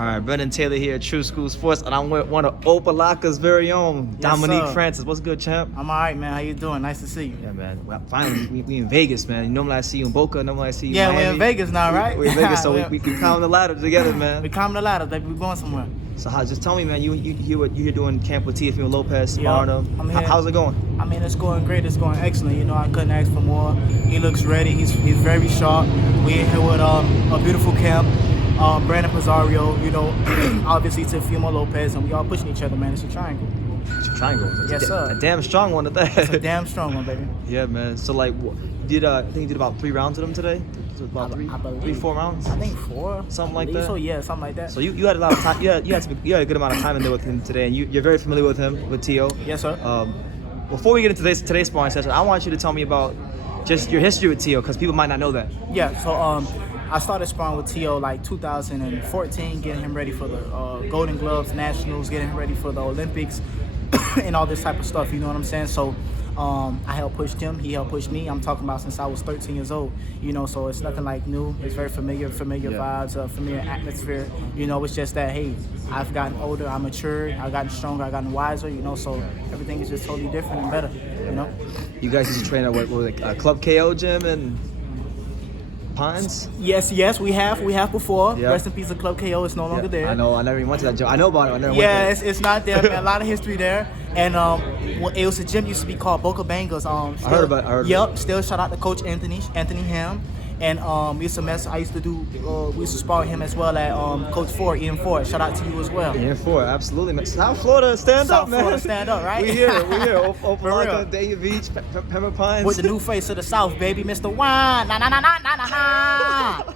All right, Brendan Taylor here at True School Sports, and I'm with one of Opalaka's very own, Dominique Francis. What's good, champ? I'm all right, man. How you doing? Nice to see you. Yeah, man. Well, finally, we in Vegas, man. Normally I see you in Boca, normally I see you in Miami. We're in Vegas now, right? We're in Vegas, so we climbing the ladder together, man. We climbing the ladder, baby. We're going somewhere. So just tell me, man, you here doing camp with Teofimo Lopez, sparring him. How's it going? I mean, it's going great. It's going excellent. You know, I couldn't ask for more. He looks ready. He's very sharp. We're here with a beautiful camp. Brandon Pizarro, you know, obviously Teofimo Lopez, and we all pushing each other, man. It's a triangle. It's a triangle. Yes, sir. A damn strong one at that. It's a damn strong one, baby. Yeah, man. So like, I think you did about 3 rounds with him today. About I believe. 3, 4 rounds. I think 4. Something like that. So yeah, something like that. So you had a lot of time. You had a good amount of time in there with him today, and you're very familiar with him, with Teo. Yes, sir. Before we get into today's sparring session, I want you to tell me about just your history with Teo, because people might not know that. Yeah. So I started sparring with Teo like 2014, getting him ready for the Golden Gloves, Nationals, getting him ready for the Olympics, and all this type of stuff. You know what I'm saying? So I helped push him. He helped push me. I'm talking about since I was 13 years old. You know, so it's nothing like new. It's very familiar vibes, familiar atmosphere. You know, it's just that, hey, I've gotten older, I matured, I've gotten stronger, I've gotten wiser. You know, so everything is just totally different and better. You know. You guys used to train at Club KO gym and Pines? Yes, we have before. Yeah. Rest in peace of Club KO. It's no longer there. I know. I never even went to that gym. I know about it. I never went there. It's not there, man. A lot of history there. And it was a gym used to be called Boca Bangers. I heard about it. Still shout out to Coach Anthony Ham. And we used to spar him as well at Coach Ford, Ian Ford. Shout out to you as well. Ian Ford, absolutely, man. South Florida, stand up, man. South Florida, stand up, right? We here. Opalaka, Dania Beach, Pembroke Pines. With the new face of the South, baby, Mr. Wine. Nah.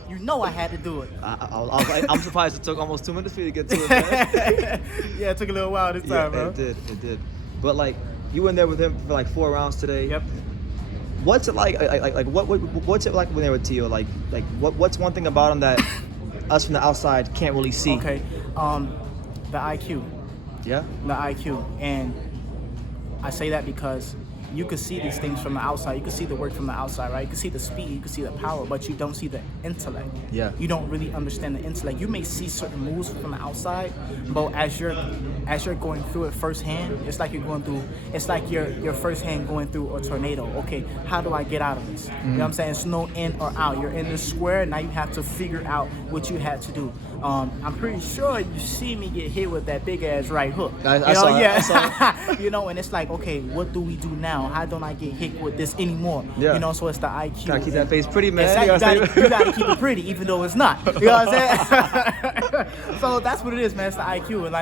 You know I had to do it. I'm surprised it took almost 2 minutes for you to get to it, man. Yeah, it took a little while this time, bro. It did. But like, you went there with him for like 4 rounds today. Yep. What's it like? What's it like when they're with Teo? What's one thing about him that us from the outside can't really see? Okay, the IQ. Yeah. The IQ, and I say that because you can see these things from the outside. You can see the work from the outside, right? You can see the speed, you can see the power, but you don't see the intellect. Yeah. You don't really understand the intellect. You may see certain moves from the outside, but as you're going through it firsthand, it's like your first hand going through a tornado. Okay, how do I get out of this? You know what I'm saying? It's no in or out. You're in this square, now you have to figure out what you had to do. I'm pretty sure you see me get hit with that big ass right hook. I saw it. You know, and it's like, okay, what do we do now? How don't I get hit with this anymore? Yeah. You know, so it's the IQ. Gotta keep that face pretty, man. Exactly. You gotta keep it pretty, even though it's not. You know what I'm saying? So that's what it is, man. It's the IQ, and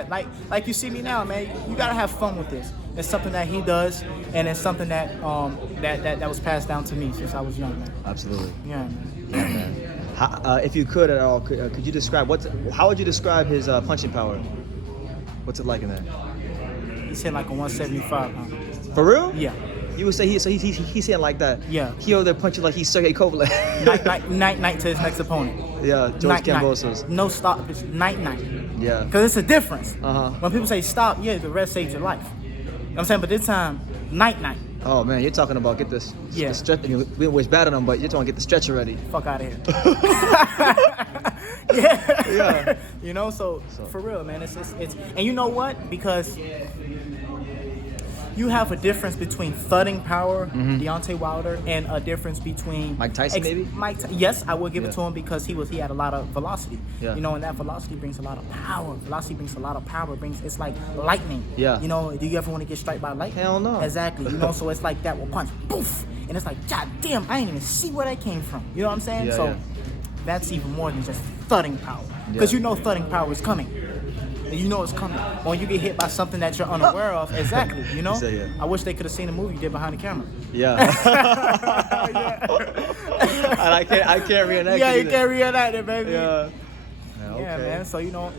like you see me now, man. You gotta have fun with this. It's something that he does, and it's something that that was passed down to me since I was young, man. Absolutely. Yeah, man. Yeah, man. If you could at all, could you describe how would you describe his punching power? What's it like in that? He's hitting like a 175. Huh? For real? Yeah. You would say he's hitting like that. Yeah. He over there punching like he's Sergey Kovalev. night to his next opponent. Yeah, George Kambosos. No stop. It's night. Yeah. Because it's a difference. Uh-huh. When people say stop, yeah, the rest saves your life. You know what I'm saying? But this time, night. Oh man, you're talking about get this. Yeah. The stretch. I mean, we always bad on him, but you're talking get the stretcher ready. Fuck out of here. Yeah. You know, so for real, man. It's and you know what? Because you have a difference between thudding power, Deontay Wilder, and a difference between Mike Tyson, maybe. Yes, I will give it to him because he had a lot of velocity. Yeah. You know, and that velocity brings a lot of power. It's like lightning. Yeah. You know, do you ever want to get struck by lightning? Hell no. Exactly. You know, so it's like that will punch, poof, and it's like, God damn, I didn't even see where that came from. You know what I'm saying? Yeah, so yeah. That's even more than just thudding power, because you know thudding power is coming. You know it's coming. When you get hit by something that you're unaware of, exactly, you know? Yeah. I wish they could have seen the movie you did behind the camera. Yeah. And I can't reenact it. Yeah, you can't reenact it, baby. Yeah. Okay. Yeah, man. So, you know,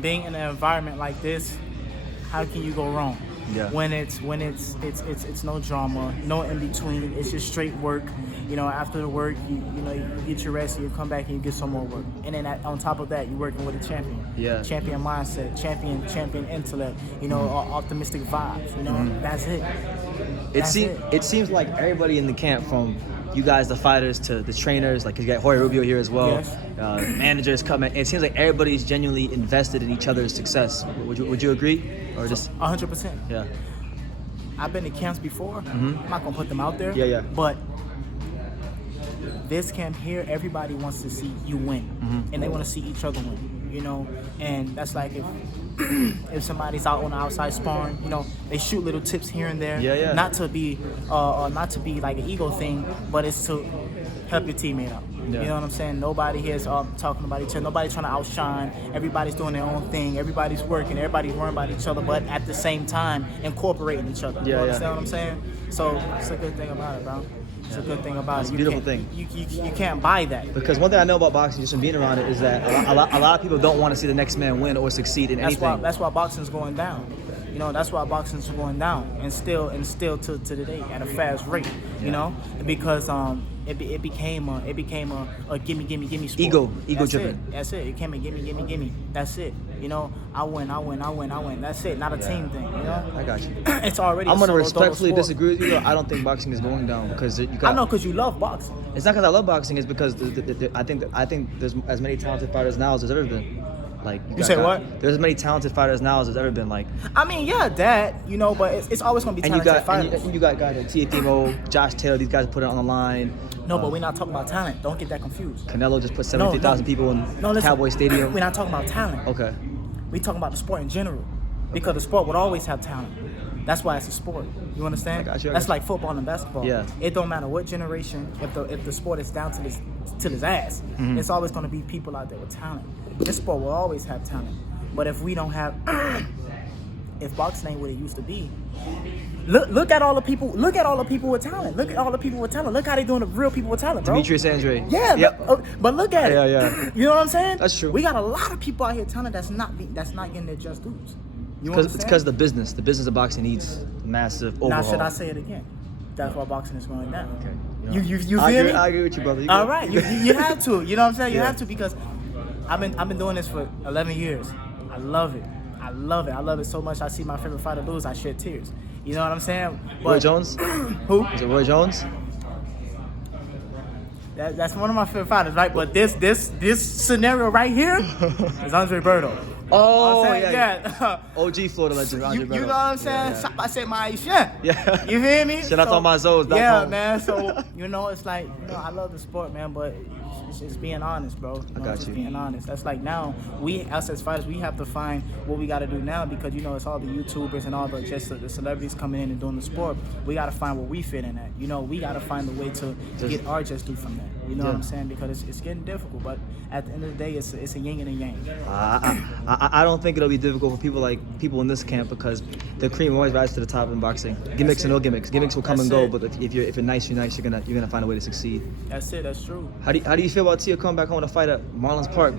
being in an environment like this, how can you go wrong? Yeah. When it's no drama, no in between. It's just straight work. You know, after the work, you get your rest, you come back and you get some more work. And then on top of that, you're working with a champion. Yeah. Champion mindset, champion intellect. You know, optimistic vibes. You know, that's it. It seems like everybody in the camp, from you guys, the fighters, to the trainers, like you got Jorge Rubio here as well. Yes. managers come in. It seems like everybody's genuinely invested in each other's success. Would you agree? Or just 100%. yeah. I've been to camps before. I'm not gonna put them out there. Yeah. But this camp here, everybody wants to see you win, and they want to see each other win. You know, and that's like if somebody's out on the outside sparring, you know, they shoot little tips here and there. Yeah. Not to be like an ego thing, but it's to help your teammate out. Yeah. You know what I'm saying? Nobody here is talking about each other. Nobody's trying to outshine. Everybody's doing their own thing. Everybody's working. Everybody's worrying about each other, but at the same time, incorporating each other. You understand what I'm saying? So it's a good thing about it, bro. It's a good thing about It's it. a beautiful thing. You can't buy that. Because one thing I know about boxing, just from being around it, is that a lot of people don't want to see the next man win or succeed in anything. That's why boxing's going down. You know, that's why boxing's going down, and still to today at a fast rate. You know, because it became a gimme sport. Ego That's driven. It. That's it. It became a gimme. That's it. You know, I win. That's it. Not a team thing. You know. I got you. It's already. I'm gonna solo respectfully sport. disagree with you. I don't think boxing is going down because you got. I know, because you love boxing. It's not because I love boxing. It's because I think there's as many talented fighters now as there's ever been. Like You say what? There's as many talented fighters now as there's ever been. Like I mean, yeah, that, you know, but it's always gonna be and you talented got fighters. and you got guys like Teofimo, Josh Taylor. These guys put it on the line. No, but we're not talking about talent. Don't get that confused. Canelo just put 73,000 people in listen. Cowboy Stadium. We're not talking about talent. Okay. We talking about the sport in general, because the sport would always have talent. That's why it's a sport. You understand? I got you. That's like football and basketball. Yeah. It don't matter what generation. If the sport is down to this ass, it's always going to be people out there with talent. This sport will always have talent. But if we don't have, if boxing ain't what it used to be, look at all the people. Look at all the people with talent. Look at all the people with talent. Look how they doing the real people with talent, bro. Demetrius Andre. Yeah, Yep. but look at it. Yeah. You know what I'm saying? That's true. We got a lot of people out here talent that's not getting their just dues. You It's because the business of boxing needs massive overhaul. Now, should I say it again? That's why boxing is going down. Okay. You feel me? I agree with you, brother. All right, you have to. You know what I'm saying? You Yeah. have to, because I've been doing this for 11 years. I love it. I love it so much. I see my favorite fighter lose, I shed tears. You know what I'm saying? But, Roy Jones? Who? Is it Roy Jones? That's one of my favorite fighters, right? But this scenario right here is Andre Berto. Oh, yeah. OG Florida legend, Andre You Berto. know what I'm saying? Yeah. I said my yeah. Yeah. You hear me? Shout out to all my Zos. Yeah, man. So, you know, it's like, you know, I love the sport, man, but it's being honest, bro. I got just you. being honest. That's like now, us as fighters, we have to find what we got to do now, because, you know, it's all the YouTubers and all the celebrities coming in and doing the sport. We got to find where we fit in at. You know, we got to find a way to get our just due from that. You know what I'm saying? Because it's getting difficult, but at the end of the day, it's a yin and a yang. I don't think it'll be difficult for people in this camp, because the cream always rises to the top in boxing. Gimmicks and no gimmicks. Gimmicks will come and go, but if you're nice, you're gonna find a way to succeed. That's it. That's true. How do you feel about Tio coming back home to fight at Marlins Park?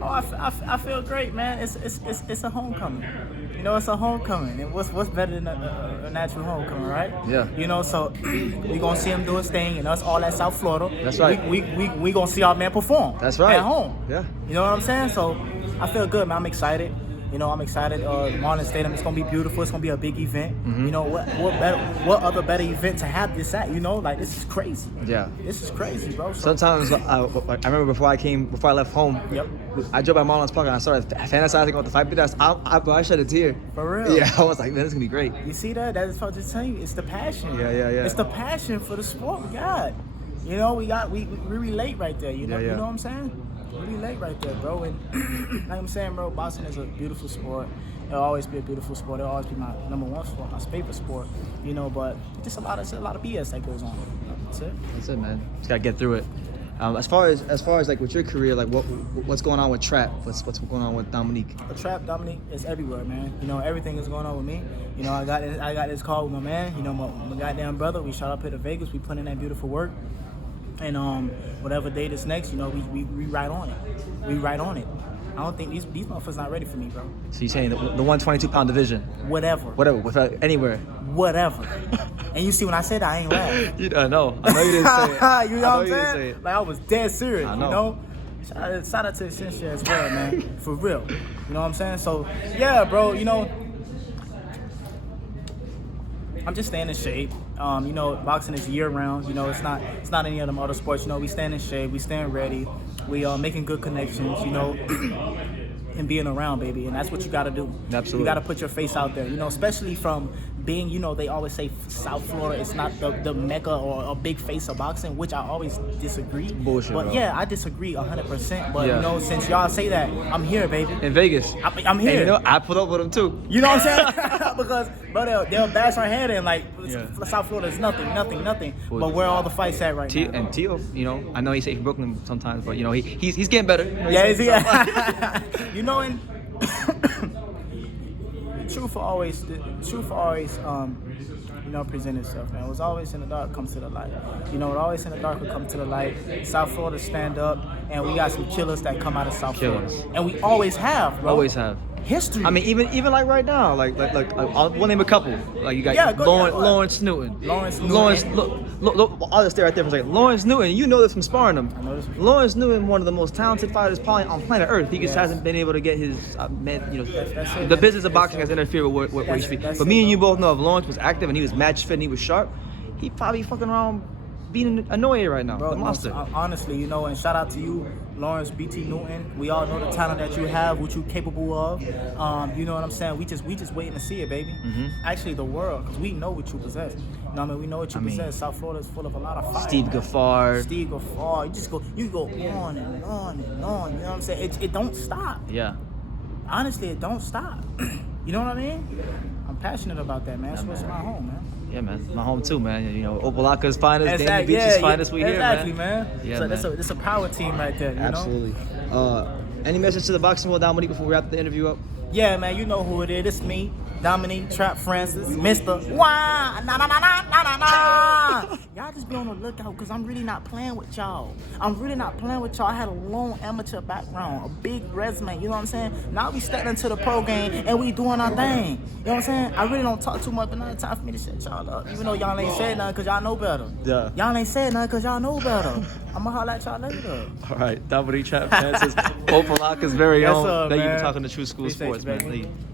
Oh, I feel great, man. It's a homecoming. You know, it's a homecoming, and what's better than a natural homecoming, right? Yeah. You know, so we gonna see him do his thing, and us all at South Florida. That's right. We gonna see our man perform. That's right. At home. Yeah. You know what I'm saying? So I feel good, man. I'm excited. You know, I'm excited. Marlins Stadium, it's gonna be beautiful. It's gonna be a big event. You know, what other better event to have this at? You know, like, this is crazy. Yeah. This is crazy, bro. So, Sometimes I remember before I left home. Yep. I drove by Marlins Park and I started fantasizing about the fight. But I shed a tear. For real. Yeah, I was like, man, this is gonna be great. You see that? That's what I'm just telling you. It's the passion. Yeah. It's the passion for the sport we got. You know, we relate right there. You know, Yeah. You know what I'm saying? We relate right there, bro. And like I'm saying, bro, boxing is a beautiful sport. It'll always be a beautiful sport. It'll always be my number one sport, my favorite sport. You know, but just a lot of BS that goes on. That's it. That's it, man. Just gotta get through it. As far as like with your career, like what's going on with Trapp? What's going on with Dominique? The Trapp, Dominique, is everywhere, man. You know, everything is going on with me. You know, I got this call with my man. You know, my goddamn brother. We shot up here to Vegas. We put in that beautiful work. And whatever date is next, you know, we right on it. We right on it. I don't think these motherfuckers not ready for me, bro. So you're saying the 122-pound division? Whatever, without anywhere. Whatever. And you see, when I said that, I ain't laugh. I know you didn't say it. You know what I'm saying? Like, I was dead serious. I know. You know. Shout out to the Sincere as well, man. For real. You know what I'm saying? So yeah, bro. You know, I'm just staying in shape. You know, boxing is year round. You know, it's not any of them other sports. You know, we stand in shape, we stand ready. We are making good connections, you know, and being around, baby. And that's what you got to do. Absolutely. You got to put your face out there, you know, especially from being, you know, they always say South Florida is not the mecca or a big face of boxing, which I always disagree. Bullshit, but bro. yeah, I disagree 100%. But, Yeah. you know, since y'all say that, I'm here, baby. In Vegas. I'm here. And you know, I put up with him too. You know what I'm saying? Because, bro, they'll bash our head in like, Yeah. South Florida is nothing. Well, But where are all the fights at right now? And Teo, you know, I know he's from Brooklyn sometimes, but you know, he's getting better. You know, Yeah, he's is he? You know, and the truth will always, you know, present itself, man. It was always in the dark, comes to the light. You know, it always in the dark will come to the light. South Florida stand up, and we got some killers that come out of South Florida, and we always have, bro. Always have. History. I mean, even like right now, like we'll name a couple. Like you got Lawrence Newton. Look, I'll just stay right there for a second. Lawrence Newton, you know this from sparring him. I know this from Lawrence Newton, one of the most talented fighters probably on planet Earth. He just hasn't been able to get his, That's it. the business of boxing has interfered with what he should be. But me and you both know if Lawrence was active and he was match fit and he was sharp, he'd probably fucking around being annoying right now. Bro, the monster. Honestly, you know, and shout out to you, Lawrence BT Newton. We all know the talent that you have, what you're capable of. You know what I'm saying? We just waiting to see it, baby. Actually, the world, because we know what you possess. You know what I mean? We know what you possess. South Florida is full of a lot of fire. Steve Gaffard. You go on and on and on. You know what I'm saying? It don't stop. Yeah. Honestly, it don't stop. You know what I mean? I'm passionate about that, man. It's my home, man. Yeah, man. My home too, man. You know, Opelaka's finest, Danny Beach's finest. We exactly, here, man. Yeah, so man. It's a power team right there. You know? Absolutely. Any message to the boxing world, Dominique, before we wrap the interview up? Yeah, man. You know who it is. It's me, Dominique, Trapp Francis, Mr. Wah, na na na na na na na. Y'all just be on the lookout because I'm really not playing with y'all. I had a long amateur background, a big resume, you know what I'm saying? Now we stepping into the pro game and we doing our thing. You know what I'm saying? I really don't talk too much, but now it's time for me to shut y'all up. Even though y'all ain't said nothing because y'all know better. Yeah. Y'all ain't said nothing because y'all know better. I'm going to holler at y'all later. All right. Dominique Trapp Francis, Opelaka's very Yes, own. sir, Thank you for man. talking to True School Appreciate Sports, you, man. baby. Thank you.